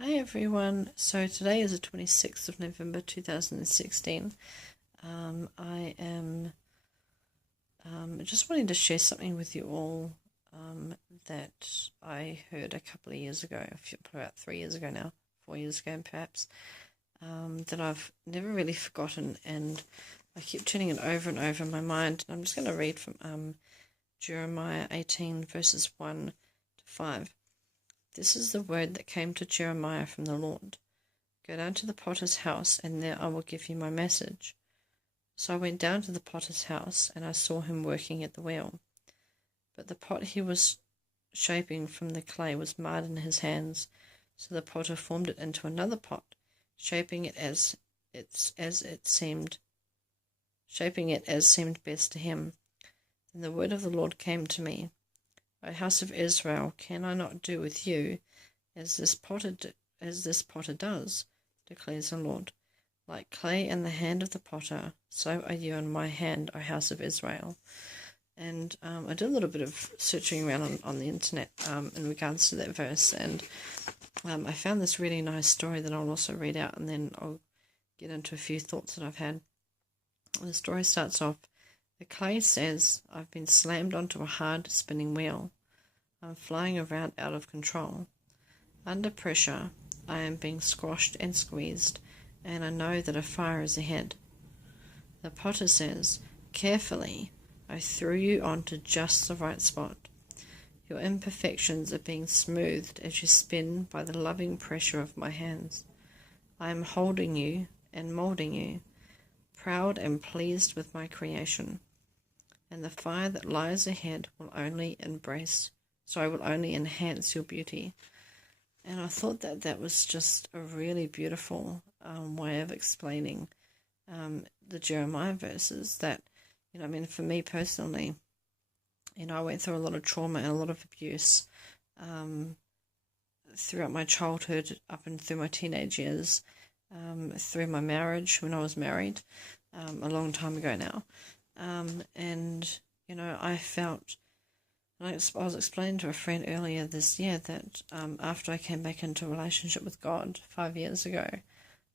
Hi everyone. So today is the 26th of November 2016. I am just wanting to share something with you all that I heard a couple of years ago, about 3 years ago now, 4 years ago perhaps, that I've never really forgotten, and I keep turning it over and over in my mind. I'm just going to read from Jeremiah 18 verses 1 to 5. This is the word that came to Jeremiah from the Lord. Go down to the potter's house, and there I will give you my message. So I went down to the potter's house, and I saw him working at the wheel. But the pot he was shaping from the clay was marred in his hands, so the potter formed it into another pot, shaping it as seemed best to him. Then the word of the Lord came to me. O house of Israel, can I not do with you as this potter does, declares the Lord? Like clay in the hand of the potter, so are you in my hand, O house of Israel. And I did a little bit of searching around on the internet in regards to that verse, and I found this really nice story that I'll also read out, and then I'll get into a few thoughts that I've had. The story starts off, the clay says, I've been slammed onto a hard spinning wheel. I'm flying around out of control. Under pressure, I am being squashed and squeezed, and I know that a fire is ahead. The potter says, carefully, I threw you onto just the right spot. Your imperfections are being smoothed as you spin by the loving pressure of my hands. I am holding you and molding you, proud and pleased with my creation. And the fire that lies ahead will only enhance your beauty. And I thought that was just a really beautiful way of explaining the Jeremiah verses. That, for me personally, I went through a lot of trauma and a lot of abuse throughout my childhood, up and through my teenage years, through my marriage when I was married a long time ago now. I felt, I was explaining to a friend earlier this year that after I came back into a relationship with God 5 years ago,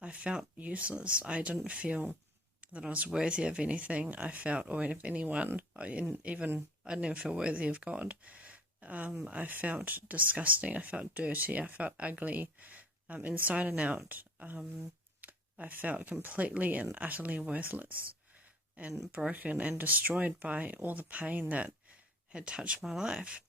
I felt useless. I didn't feel that I was worthy of anything I felt, or of anyone. I didn't even feel worthy of God. I felt disgusting. I felt dirty. I felt ugly, inside and out. I felt completely and utterly worthless and broken and destroyed by all the pain that had touched my life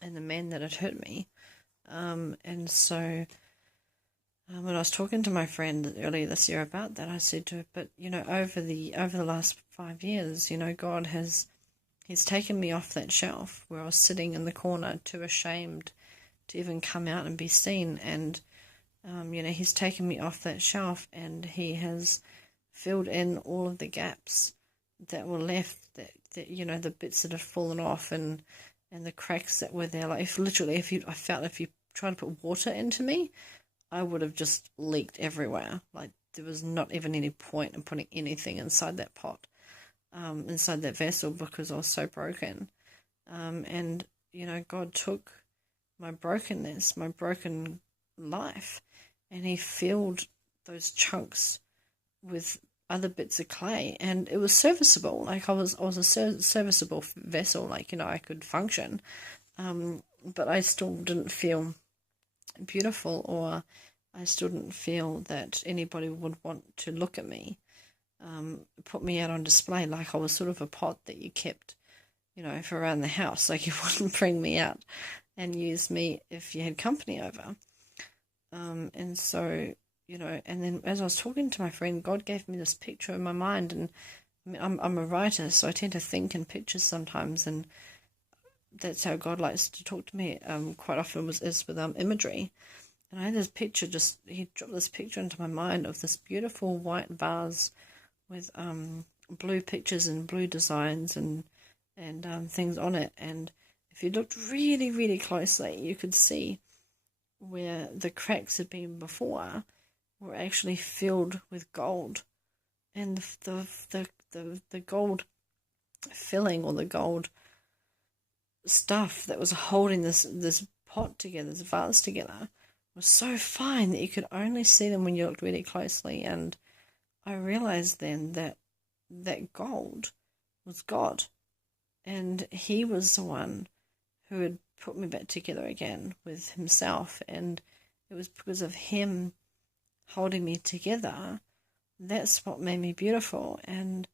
and the man that had hurt me. And so when I was talking to my friend earlier this year about that, I said to her, but over the last 5 years, God he's taken me off that shelf where I was sitting in the corner, too ashamed to even come out and be seen, and he's taken me off that shelf, and he has filled in all of the gaps that were left, that the bits that had fallen off, and the cracks that were there. Like, I felt if you tried to put water into me, I would have just leaked everywhere. Like, there was not even any point in putting anything inside that pot, inside that vessel, because I was so broken. And God took my brokenness, my broken life, and he filled those chunks with other bits of clay, and it was serviceable. Like, I was a serviceable vessel. Like, I could function, but I still didn't feel beautiful, or I still didn't feel that anybody would want to look at me, put me out on display. Like, I was sort of a pot that you kept, for around the house. Like, you wouldn't bring me out and use me if you had company over. And so, and then as I was talking to my friend, God gave me this picture in my mind, and I'm a writer, so I tend to think in pictures sometimes, and that's how God likes to talk to me quite often, is with imagery. And I had this picture, he dropped this picture into my mind of this beautiful white vase with blue pictures and blue designs and things on it. And if you looked really, really closely, you could see where the cracks had been before were actually filled with gold, and the gold filling, or the gold stuff that was holding this pot together, this vase together, were so fine that you could only see them when you looked really closely. And I realized then that that gold was God, and He was the one who had put me back together again with Himself, and it was because of Him holding me together. That's what made me beautiful. And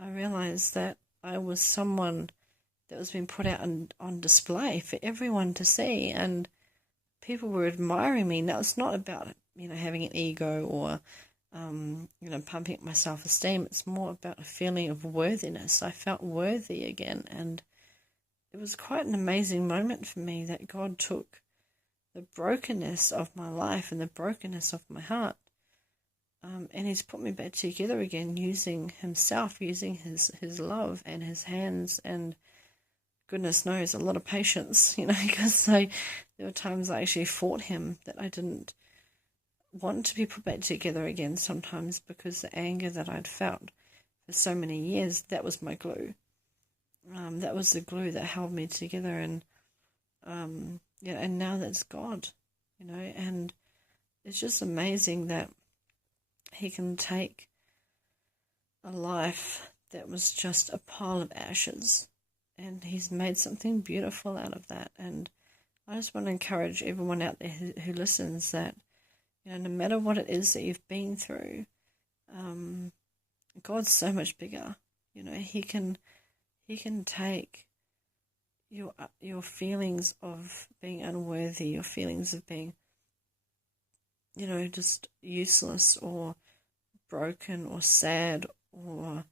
I realized that I was someone that was being put out on display for everyone to see, and people were admiring me. Now, it's not about, having an ego or, pumping up my self-esteem. It's more about a feeling of worthiness. I felt worthy again, and it was quite an amazing moment for me that God took the brokenness of my life and the brokenness of my heart, and He's put me back together again using Himself, using His love and His hands, and goodness knows a lot of patience, because there were times I actually fought Him, that I didn't want to be put back together again sometimes, because the anger that I'd felt for so many years, that was my glue. That was the glue that held me together, and and now that's God, and it's just amazing that He can take a life that was just a pile of ashes, and He's made something beautiful out of that. And I just want to encourage everyone out there who listens that, no matter what it is that you've been through, God's so much bigger. He can take your feelings of being unworthy, your feelings of being, just useless or broken or sad or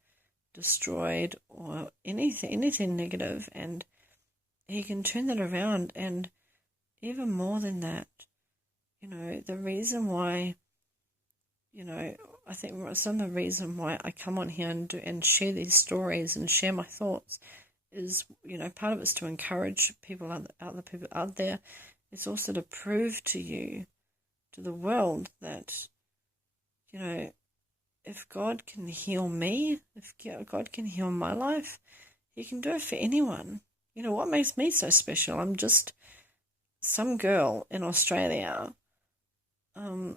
destroyed or anything negative, and He can turn that around. And even more than that, the reason why, I think some of the reason why I come on here and share these stories and share my thoughts is, part of it's to encourage people out there. It's also to prove to you, to the world, that, if God can heal me, if God can heal my life, He can do it for anyone. What makes me so special? I'm just some girl in Australia, and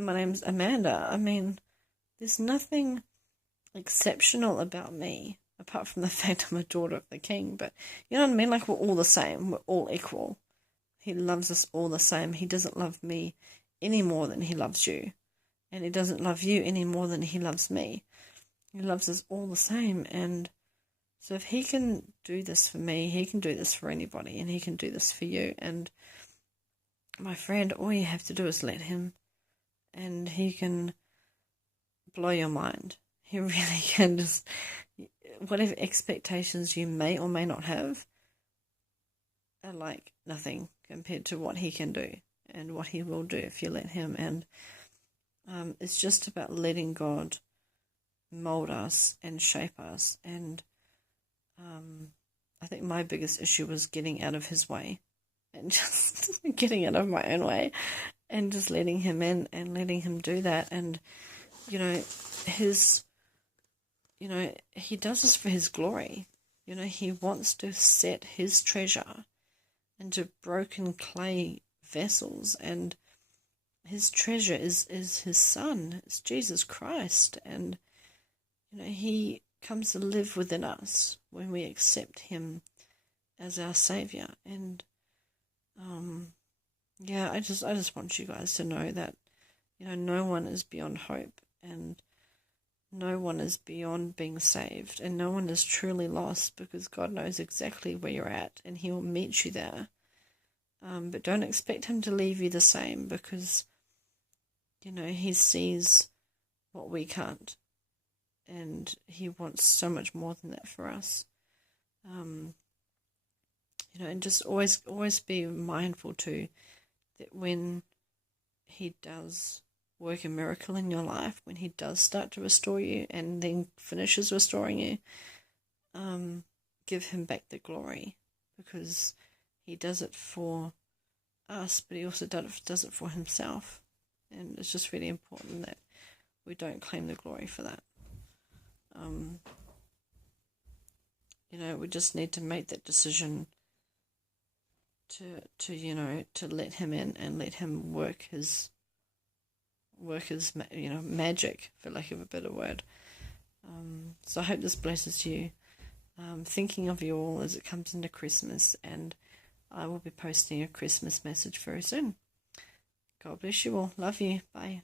my name's Amanda. There's nothing exceptional about me, apart from the fact I'm a daughter of the King. But you know what I mean? Like, we're all the same. We're all equal. He loves us all the same. He doesn't love me any more than He loves you. And He doesn't love you any more than He loves me. He loves us all the same. And so if He can do this for me, He can do this for anybody. And He can do this for you. And my friend, all you have to do is let Him. And He can blow your mind. He really can. Just whatever expectations you may or may not have are like nothing compared to what He can do and what He will do if you let Him. And it's just about letting God mold us and shape us. And I think my biggest issue was getting out of His way and just getting out of my own way and just letting Him in and letting Him do that. And He does this for His glory. He wants to set His treasure into broken clay vessels, and His treasure is His Son. It's Jesus Christ. And He comes to live within us when we accept Him as our Savior. And I just want you guys to know that no one is beyond hope, and no one is beyond being saved, and no one is truly lost, because God knows exactly where you're at, and He will meet you there. But don't expect Him to leave you the same, because He sees what we can't, and He wants so much more than that for us. And just always be mindful too that when He does work a miracle in your life, when He does start to restore you and then finishes restoring you, give Him back the glory, because He does it for us, but He also does it for Himself. And it's just really important that we don't claim the glory for that. We just need to make that decision to let him in and let him work his magic, for lack of a better word. So I hope this blesses you. Thinking of you all as it comes into Christmas, and I will be posting a Christmas message very soon. God bless you all. Love you. Bye.